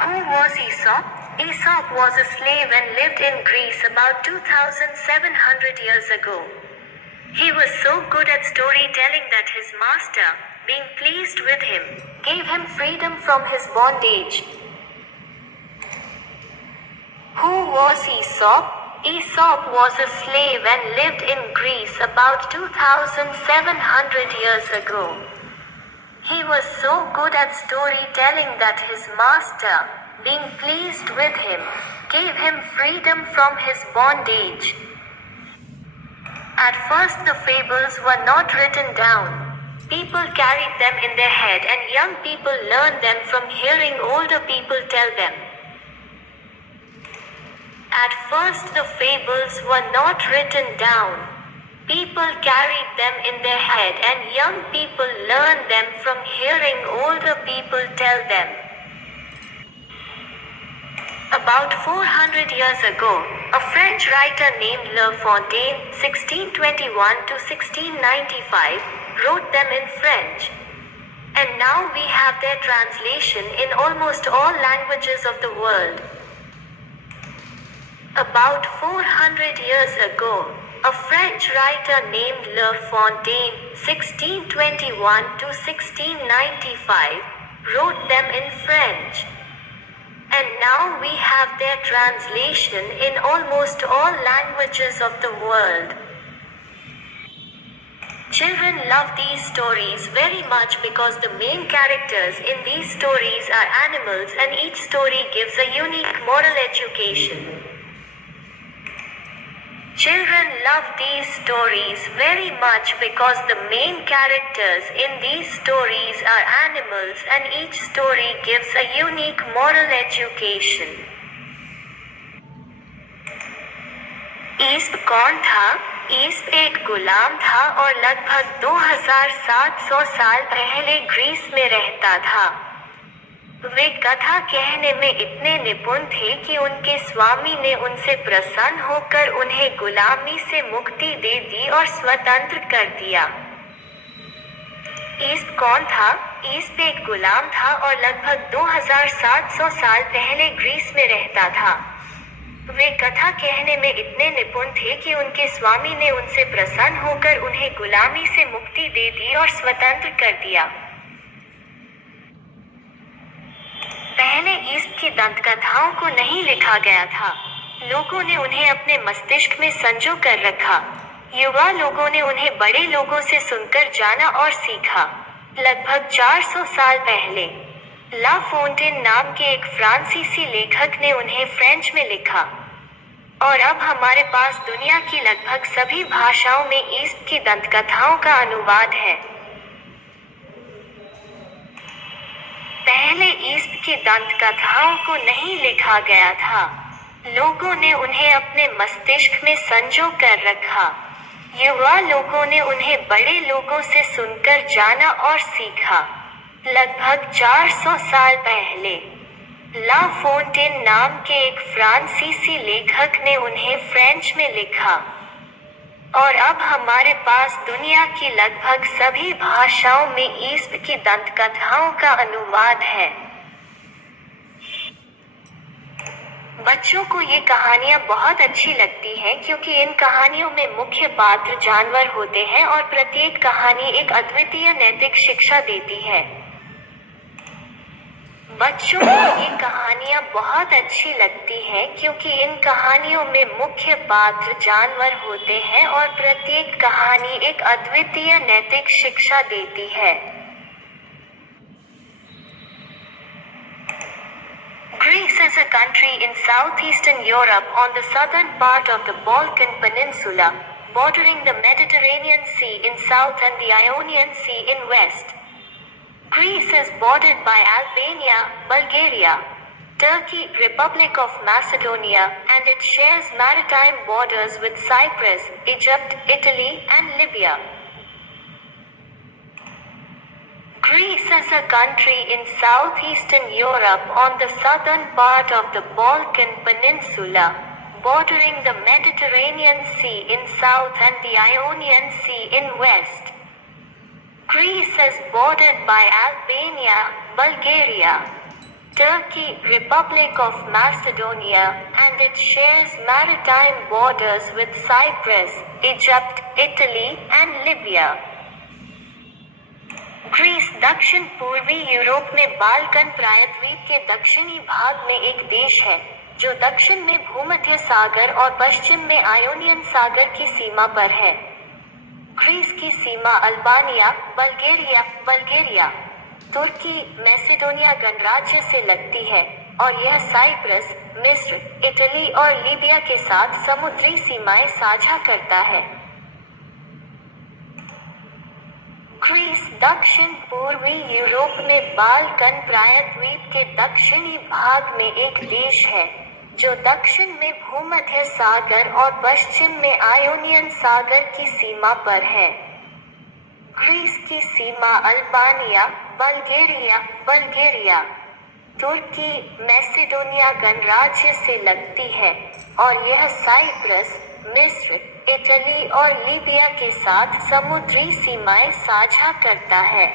Who was Aesop? Aesop was a slave and lived in Greece about 2,700 years ago. He was so good at storytelling that his master, being pleased with him, gave him freedom from his bondage. Who was Aesop? Aesop was a slave and lived in Greece about 2,700 years ago. He was so good at storytelling that his master, being pleased with him, gave him freedom from his bondage. At first the fables were not written down. People carried them in their head and young people learned them from hearing older people tell them. At first the fables were not written down. People carried them in their head and young people learned them from hearing older people tell them. About 400 years ago, a French writer named La Fontaine, 1621 to 1695, wrote them in French. And now we have their translation in almost all languages of the world. About 400 years ago, a French writer named La Fontaine, 1621 to 1695, wrote them in French. And now we have their translation in almost all languages of the world. Children love these stories very much because the main characters in these stories are animals and each story gives a unique moral education. Children love these stories very much because the main characters in these stories are animals and each story gives a unique moral education. East कौन था? East एक गुलाम था और लगभग 2700 साल पहले Greece में रहता था। वे कथा कहने में इतने निपुण थे कि उनके स्वामी ने उनसे प्रसन्न होकर उन्हें गुलामी से मुक्ति दे दी और स्वतंत्र कर दिया। ईस्ट कौन था? ईस्ट एक गुलाम था और लगभग 2700 साल पहले ग्रीस में रहता था। वे कथा कहने में इतने निपुण थे कि उनके स्वामी ने उनसे प्रसन्न होकर उन्हें गुलामी से मुक्ति दे दी और स्वतंत्र कर दिया। पहले ईस्ट की दंतकथाओं को नहीं लिखा गया था। लोगों ने उन्हें अपने मस्तिष्क में संजो कर रखा। युवा लोगों ने उन्हें बड़े लोगों से सुनकर जाना और सीखा। लगभग 400 साल पहले ला फोंटेन नाम के एक फ्रांसीसी लेखक ने उन्हें फ्रेंच में लिखा और अब हमारे पास दुनिया की लगभग सभी भाषाओं में ईस्ट की दंतकथाओं का अनुवाद है। पहले ईस्ट की दंतकथाओं को नहीं लिखा गया था। लोगों ने उन्हें अपने मस्तिष्क में संजो कर रखा। युवा लोगों ने उन्हें बड़े लोगों से सुनकर जाना और सीखा। लगभग 400 साल पहले ला फोंटेन नाम के एक फ्रांसीसी लेखक ने उन्हें फ्रेंच में लिखा और अब हमारे पास दुनिया की लगभग सभी भाषाओं में ईस्ट की दंतकथाओं का अनुवाद है। बच्चों को ये कहानियाँ बहुत अच्छी लगती हैं क्योंकि इन कहानियों में मुख्य पात्र जानवर होते हैं और प्रत्येक कहानी एक अद्वितीय नैतिक शिक्षा देती है। बच्चों को ये कहानियाँ बहुत अच्छी लगती हैं क्योंकि इन कहानियों में मुख्य पात्र जानवर होते हैं और प्रत्येक कहानी एक अद्वितीय नैतिक शिक्षा देती है। Greece is a country in southeastern Europe on the southern part of the Balkan Peninsula, bordering the Mediterranean Sea in south and the Ionian Sea in west. Greece is bordered by Albania, Bulgaria, Turkey, Republic of Macedonia, and it shares maritime borders with Cyprus, Egypt, Italy, and Libya. Greece is a country in southeastern Europe on the southern part of the Balkan Peninsula, bordering the Mediterranean Sea in south and the Ionian Sea in west. Greece is bordered by Albania, Bulgaria, Turkey, Republic of Macedonia, and it shares maritime borders with Cyprus, Egypt, Italy, and Libya. Greece दक्षिण पूर्वी Europe में Balkan प्रायद्वीप के दक्षिणी भाग में एक देश है जो दक्षिण में भूमध्य सागर और पश्चिम में आयोनियन सागर की सीमा पर है। ग्रीस की सीमा अल्बानिया, बल्गेरिया, तुर्की, मैसेडोनिया गणराज्य से लगती है और यह साइप्रस, मिस्र, इटली और लीबिया के साथ समुद्री सीमाएं साझा करता है। ग्रीस दक्षिण पूर्वी यूरोप में बाल्कन प्रायद्वीप के दक्षिणी भाग में एक देश है जो दक्षिण में भूमध्य सागर और पश्चिम में आयोनियन सागर की सीमा पर है। ग्रीस की सीमा अल्बानिया, बल्गेरिया, तुर्की, मैसेडोनिया गणराज्य से लगती है और यह साइप्रस, मिस्र, इटली और लीबिया के साथ समुद्री सीमाएं साझा करता है।